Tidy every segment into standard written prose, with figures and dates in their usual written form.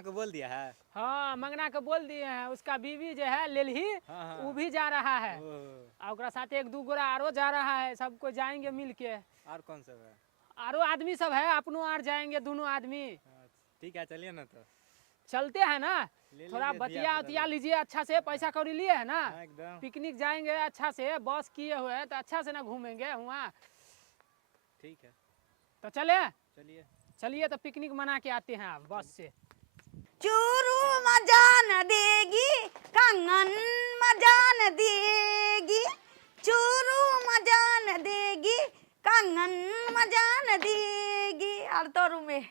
मंगना को बोल दिया है? हाँ मंगना को बोल दिए हैं, उसका बीवी जो है लेलही वो भी जा रहा है और साथ एक दू गोरा आरो जा रहा है, सबको जाएंगे मिल के। और कौन सब है? आरो आदमी सब है, अपनों आर जाएंगे दोनों आदमी। ठीक है चलिए ना तो चलते हैं ना, थोड़ा बतिया उतिया लीजिए अच्छा से, पैसा कौड़ी लिए है ना, पिकनिक जाएंगे अच्छा से, बस किए हुए हैं तो अच्छा से ना घूमेंगे वहाँ। ठीक है तो चले चलिए चलिए तो पिकनिक मना के आते हैं आप बस से। चूरू मजा न देगी कंगन मजा न देगी, चूरू मजा न देगी कंगन मजा न देगी। और तोरू में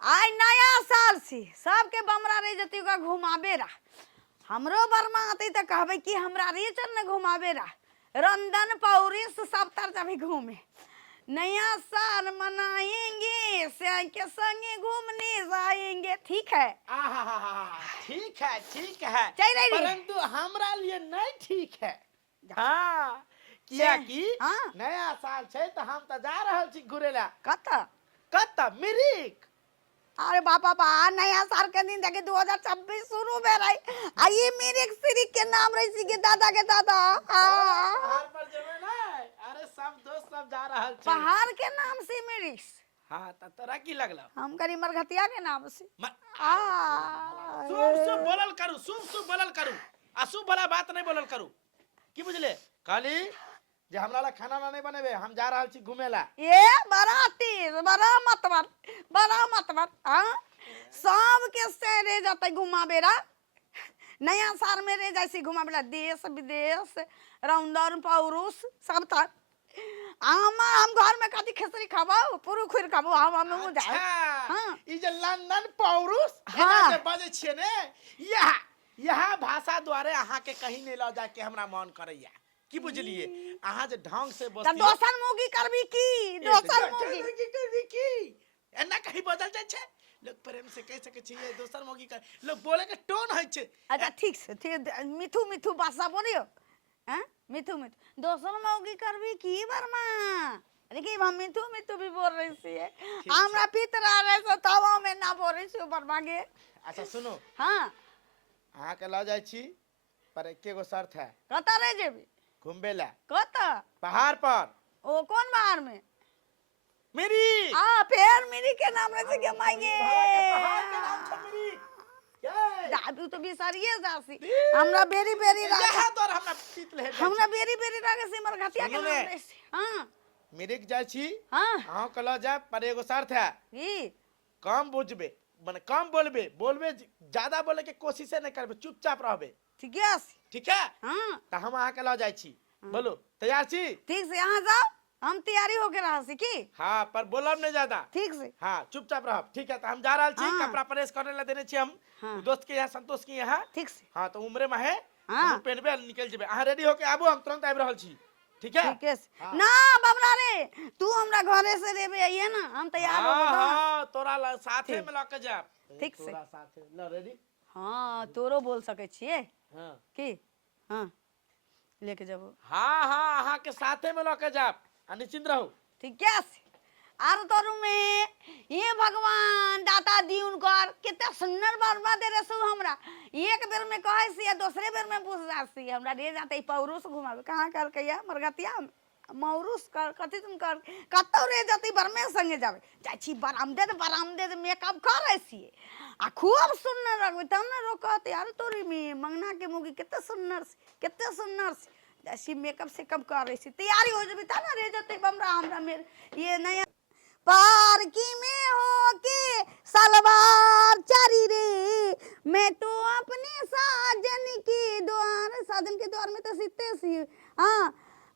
आज नया साल से सबके बमरा रही जती का घुमाबे रा, हमरो बरमा आती तो कहबे कि हमरा रे चल न घुमाबे रा, रंदन पौरी सब तर जब घूमे, नया साल मनाएंगे के संगे घूमने जाएंगे। ठीक है ठीक है चल रही परंतु हमरा लिए नहीं ठीक है। हाँ किया कि हाँ? नया साल छे तो हम तो जा रहल छी घुरे ला। कत मिरिक। अरे बापा बा नया साल के दिन देखे 2026 शुरू में रही, आइए मेरे सिरी के नाम रही सी के दादा के दादा पहाड़ पर जमे ना, अरे सब दोस्त सब जा रहल छी। पहाड़ के नाम से मेरी हाँ त तोरा की लगला? हम करी मरघटिया के नाम से शुभ शुभ बोलल करू, शुभ शुभ बोलल करू, अशुभ वाला बात नहीं बोलल करू, की बुझले? खाली जे हमरा ला खाना ना नहीं बनेबे, हम जा रहल छी घूमे ला। ये बड़ा तीर बड़ा मतबर हाँ सब के से रे जाते घुमाबेरा, नया साल में रे जैसी घुमाबेला देश विदेश रौंदन पौरुष सब था। हम घर में कथी खिचड़ी खाबो पुरु खुर खाबो हम जाए। हां ई जे लंदन पौरुष हाँ। एना जे बाजे छिए ने, यह भाषा द्वारे अहाँ के कहीं नहीं ल जाके हमरा मन करैया, की बुझलिए? अहाँ जे ढंग से बस तब दोसर मुगी करबी की दोसर मुगी करबी की एना कहीं बदल जाय छे, लोग प्रेम से कह सके छी ये दोसर मुगी कर, लोग बोले के टोन है छे। अच्छा ठीक से ठीक मिठू मिठू भाषा बोलियो हैं, मिठू मिठू दोसर मुगी करबी की बर्मा, देखिए हम मिठू मिठू भी बोल रही सी है, हमरा पितरा रे से तवा में ना बोल रही सी बर्मा के। अच्छा सुनो, हां अहाँ के ल जाय छी पर एके गो शर्त है। कता रे जेबी घूमबे ला कता पहाड़ पर। ओ कौन बाहर में मेरी फिर मेरी के नाम से के मांगे पहाड़ के नाम छ मेरी दादू तो बिसारिए जासी हमरा बेरी बेरी यहां तोर हमरा पीत ले हमरा बेरी बेरी रागे से मर घटिया के नाम रे। हां मेरिक जाय छी। हां अहाँ के ल जाय पर एगो शर्त है, की कम बुझबे माने कम बोलबे ज्यादा बोले के कोशिश नहीं करबे, चुपचाप रहबे। ठीक है ठीक है? हां त हम अहाँ के ल जाय छी, बोलो तैयार छी? ठीक से यहाँ जाओ हम तैयारी होके रहा सी की। हाँ पर बोलब नहीं ज्यादा, ठीक से हाँ चुपचाप रह। ठीक है तो हम जा रहल छी, कपड़ा प्रेस करने ला देने छी हम दोस्त के यहाँ संतोष के यहाँ। ठीक से हाँ तो उम्रे में है हाँ पहनबे निकल जेबे। अहाँ रेडी होके आबू, हम तुरंत आबि रहल छी। ठीक है? ठीक है ना बाबरा रे तू हमरा घरे से रेबे आइए ना, हम तैयार हो गए। हां तोरा साथे में लके जाब। ठीक से तोरा साथे ल रेडी। हां तोरो बोल सके छिए हां की हां लेके जाबो। हां हां अहाँ के साथे में लके जाब, आ निश्चिंत रहू। ठीक है आर तोरू में ये भगवान दाता दी उनकर कितना सुंदर बर्मा दे रे सु हमरा, एक बेर में कहे सी दूसरे बेर में पूछ जासी हमरा ले जाते पौरुष घुमावे कहां कर के या मरगतिया मौरुष कर कथि तुम कर कतो रे जाती बरमे संगे जावे जाय छी बरामदे मेकअप कर सी आ खूब सुंदर लगबे तब ना रोकत यार तोरी में मंगना के मुगी कितना सुंदर जैसी मेकअप से कब कर रही थी तैयारी हो जबी ना रे जते बमरा हमरा मेरे ये नया पार्की में हो के सलवार चारी रे, मैं तो अपने साजन के द्वार में तो सीते सी। हाँ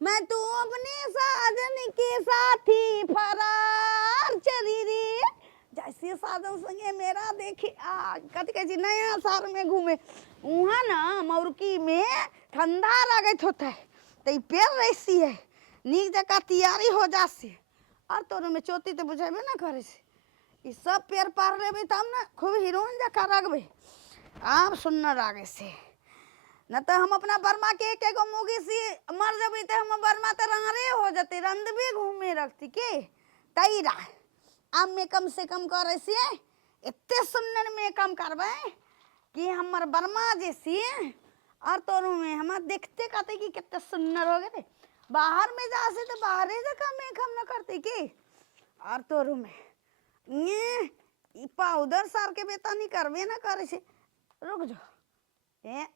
मैं तो अपने साजन के साथी फरार चली रे, जैसे साधन संगे मेरा देखे कथी कहे नया साल में घूमे वहाँ ना मौरकी में ठंडा लागत होता है तो पेड़ रही है नीक जगह तैयारी हो जासी और तोर में चोती तो बुझेबे ना करे से सब पेड़ पार लेबे तब ना खूब हीरोइन जगह रखबे आप सुनना आगे से न तो हम अपना बर्मा के एक मुगी सी मर जबी तो हम बर्मा तो रंगरे हो जाते रंद भी घूमे रखती के तैरा अब में कम से कम करे से इतने सुंदर में कम करबे कि हमर बर्मा जैसी और तोरू में हम देखते कहते कि कितने सुंदर हो गए बाहर में जा से तो बाहर ही जगह में हम न करते की और तोरू में ये पाउडर सार के बेटा नहीं करबे ना करे से रुक जाओ ए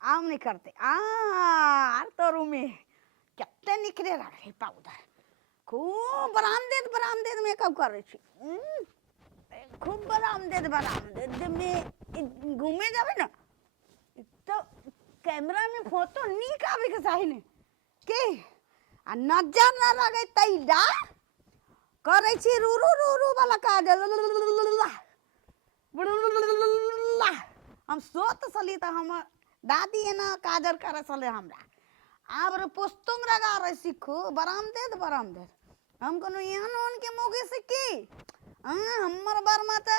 आम नहीं करते और तोरू में कितने निकले रह रहे पाउडर खूब बरामदेद मेकअप करे छी खूब बरामदेद में घूमे जाबे ना तो कैमरा में फोटो नीक आवे के चाही ने के आ नजर ना लगे तैडा करे छी रू वाला काजल हम सोत सली त हम दादी है ना काजल करे चले हमरा आब रे पोस्तुंग लगा रहे सीखो बरामदेद हम कोनो यहाँ के मोगे से की हमर बर्मा त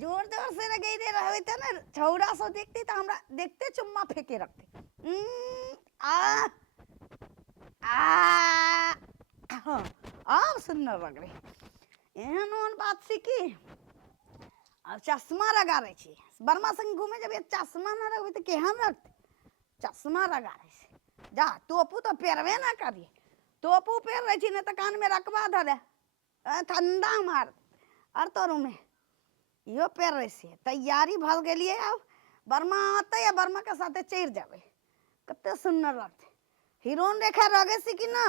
जोर से लगे दे रहे थे ना छौड़ा सो देखते तो हमरा देखते चुम्मा फेंके रखते अब सुंदर लग रही एहन बात सीखी चश्मा लगा रहे छी बर्मा संग घूमे जब चश्मा ना लगबे तो केहन रखते चश्मा लगा रहे जा टोपू तो पेरवे ना करिए टोपू पेर रही छी ना तो कान में रखवा धरे ठंडा मार और तोरू में यो पेर रही से तैयारी भल के लिए अब बर्मा आते या बर्मा के साथे चढ़ जावे कितने सुंदर लगते हीरोइन रेखा रगे सी कि ना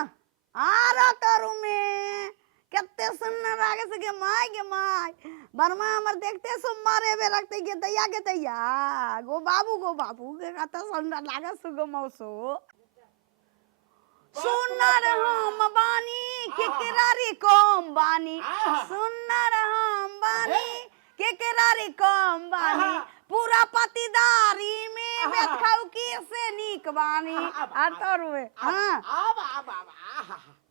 आ रहा तोरू में कितने सुंदर लागे से के माय बर्मा हमर देखते सुमारे में रखते के दैया गो बाबू के कत सुंदर लागे सुगो मौसो सुंदर हम बानी केकरारी कम बानी सुंदर हम बानी केकरारी कम बानी पूरा पतिदारी में बैठाऊ की से नीक बानी और तोरू में हां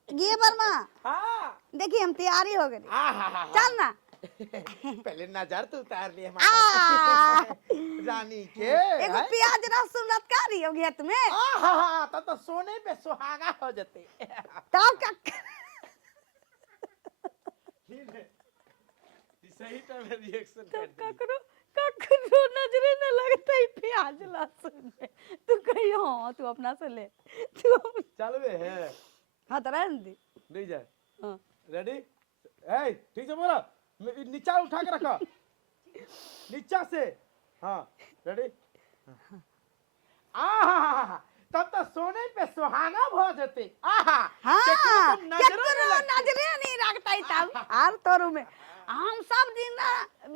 ये बर्मा देखिए हम तैयारी हो गए चल ना पहले नजर तो उतार लिए रानी के एगो प्याज रसून लटकारी हो गया तुम्हें तब तो सोने पे सुहागा हो जाते तब का सही टाइम में रिएक्शन कर ककरो नजरे न लगता है प्याज लहसुन में तू कही हां तू अपना से ले तू चल बे है हां तो रहने दे नहीं जाए हां रेडी ए ठीक से बोलो नीचा उठा के रखो नीचा से हाँ रेडी तब तो सोने पे सुहागा हो जाते हाँ नजरे नहीं रखता है तब आर तोरू में हम सब दिन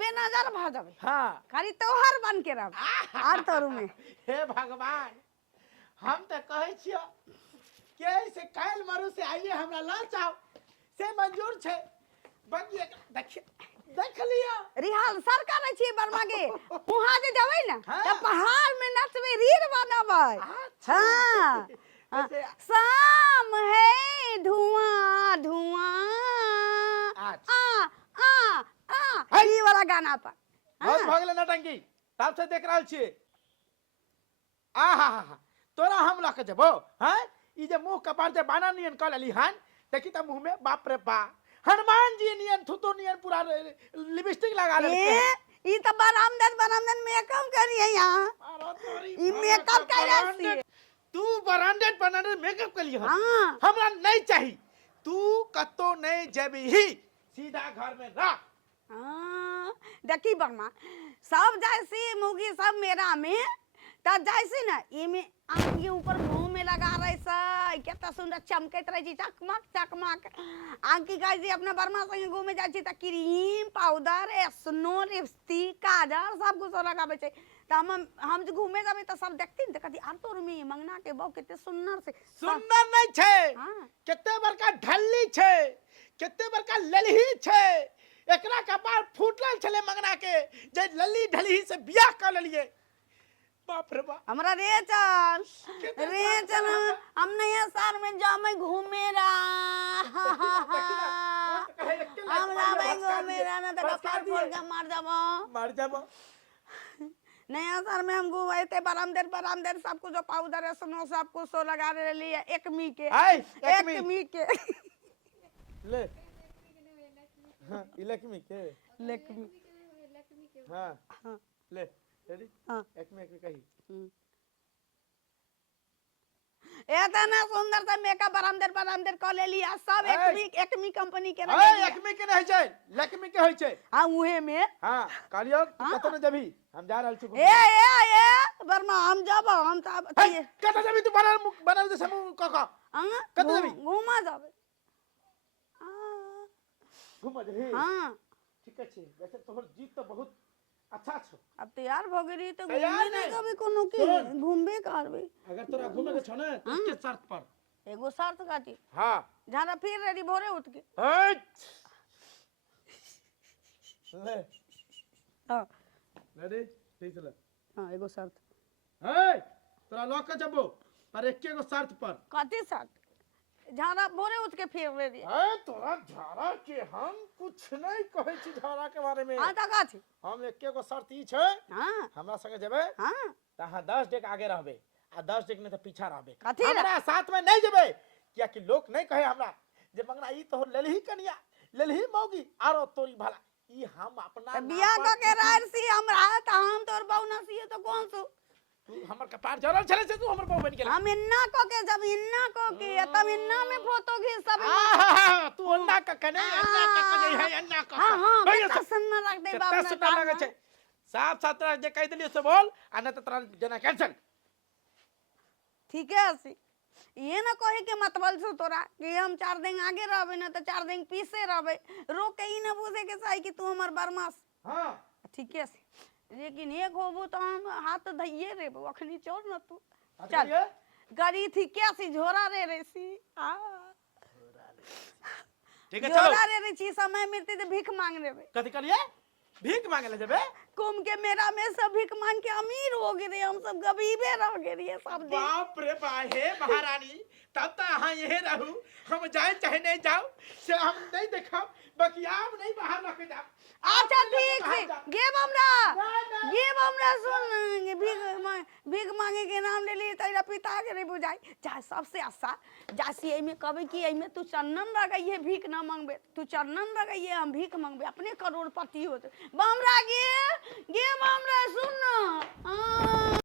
बेनजर भ जाबे हाँ खाली तोहर बन के रह आर तोरू में हे भगवान हम तो कहे छियो के से काल मरु से आइए हमरा ला चाहो से मंजूर छे बगिए देख लिया रिहर्सल करे छी बर्मा के वहां जे जावे ना त पहाड़ में नचबे रील बनाबे हां शाम है धुआं ई वाला गाना पर बहुत भगले नटंकी तब से देख रहल छी तोरा हम लख जबो हैं ई जे मुंह कपार जे बाना नियन क लेली हन देखी त मुंह में बाप रे बा हनुमान जी नियन थुतो नियन पूरा लिपस्टिक लगा ले ई त बरामदन मेकअप करिए यहां ई मेकअप कैसे तू ब्रांडेड मेकअप कर लिया हां हमरा नहीं चाहिए तू कतो नहीं जेबी ही सीधा घर में रह देखी बर्मा सब जैसी मुगी सब मेरा में तब जैसे ना ये में आंख के ऊपर मुंह में लगा रहे सा कितना सुंदर चमकत रहे जी चकमक आंख की गाइस अपना बर्मा संगे घूमे जाई छी त क्रीम पाउडर स्नो लिपस्टिक काजल सब कुछ लगाबे छै त हम घूमे जाबे त सब देखती त कहती आर तोर में मंगना के बहु कितने सुंदर नहीं छे कितने बड़का ढल्ली छे कितने बड़का ललही छे एकरा कपार फूटल छले मंगना के जे लल्ली ढलही से बियाह कर लेलिए बाप रे बाप हमरा रे चल हम नया साल में जामे घूमे रा हम जामे घूमे रा ना त कपार फोड़ के मार जाबो नया सर में हम गए थे बरामदेर सब कुछ जो पाउडर है सुनो सब कुछ सो लगा रहे लिए एक मी के आय एक मी के ले हाँ इलेक्मी के लेकमी हाँ हाँ ले रेडी हाँ एक में कही इतना सुंदर से मेकअप बरामदेर कर ले लिया सब एक मी कंपनी के रख आय लिया। एकमी के नहीं छै लेकमी के होय छै हाँ उहे में हाँ कालियो कतो न जभी हम जा रहल छी ए बर्मा हम जब हम सब कतो जभी तू बनल दे समूह क कतो जभी घुमा जाबे घुमा जभी हाँ ठीक है वैसे तोहर जीत तो बहुत अच्छा छो अब तैयार हो गई तो तैयार घूमे नहीं। ना कभी कोनो की सुन। घूमबे करबे अगर तोरा घूमे के छो ना तो इसके शर्त पर एगो शर्त काटी हाँ झाड़ा फिर रेडी भोरे उठ के हट ले हाँ रेडी ठीक ले हाँ एगो शर्त हे तोरा लॉक के जबो पर एके गो शर्त पर कथी शर्त झाड़ा भोरे उठ के फिर रेडी हे तोरा झाड़ा के हम कुछ नहीं कहै छी झाड़ा के बारे में हाँ तो काची हम एके गो शर्त ई छै हाँ हमरा संगे जेबे हाँ तहाँ 10 डेक आगे रहबे आ 10 डेक नहीं तो पीछा रहबे कथी ला? हमरा साथ में नहीं जेबे किया कि लोग नहीं कहे हमरा जे मंगना ई तो लेलही कनिया लेलही मौगी आरो तोरी भला ई हम अपना बियाह क के रार सी हमरा त हम तोर बहु ना सी तो कौन सु तू हमर कपार जरल छले से तू हमर बहु बन गेल हम इन्ना क के जब इन्ना क के तब इन्ना में फोटो घिस सब तू अन्ना का कने अन्ना का कने है अन्ना का हाँ हाँ बेटा सन्ना रख दे बाप ने सुना लगे छे साफ साफ तरह जे कह देलियो से बोल आ न त तोरा जना कैंसिल ठीक है सी ये ना कहे के मतबल छो तोरा कि हम 4 दिन आगे रहबे ना तो 4 दिन पीछे रहबे रोक के ई ना पूछे के चाही कि तू हमर बरमास हां ठीक है लेकिन एक होबू तो हम हाथ धइए रेबो अखनी छोड़ न तू चल गरी थी क्या सी झोरा रे रे सी आ ठीक है झोरा चलो रे रे छी समय मिलती तो भीख मांग रेबे कथि करिए भीख मांगे ले जबे कुम के मेरा में सब भीख मांग के अमीर हो गए हम सब गरीबे रह गए सब दिन बाप रे बा हे महारानी तब तो हां यही रहू हम जाए चाहे नहीं जाओ से हम नहीं देखब बाकी आप नहीं बाहर रख जाओ अच्छा ठीक है गेब हमरा सुन भीख मांगे के नाम ले ली तेरा पिता के नहीं बुझाई चाहे सबसे अच्छा जासी एई में कबे की एई में तू चंदन लगाइए भीख ना मांगबे तू चंदन लगाइए हम भीख मांगबे अपने करोड़पति होते बमरा गे हमरा सुन हां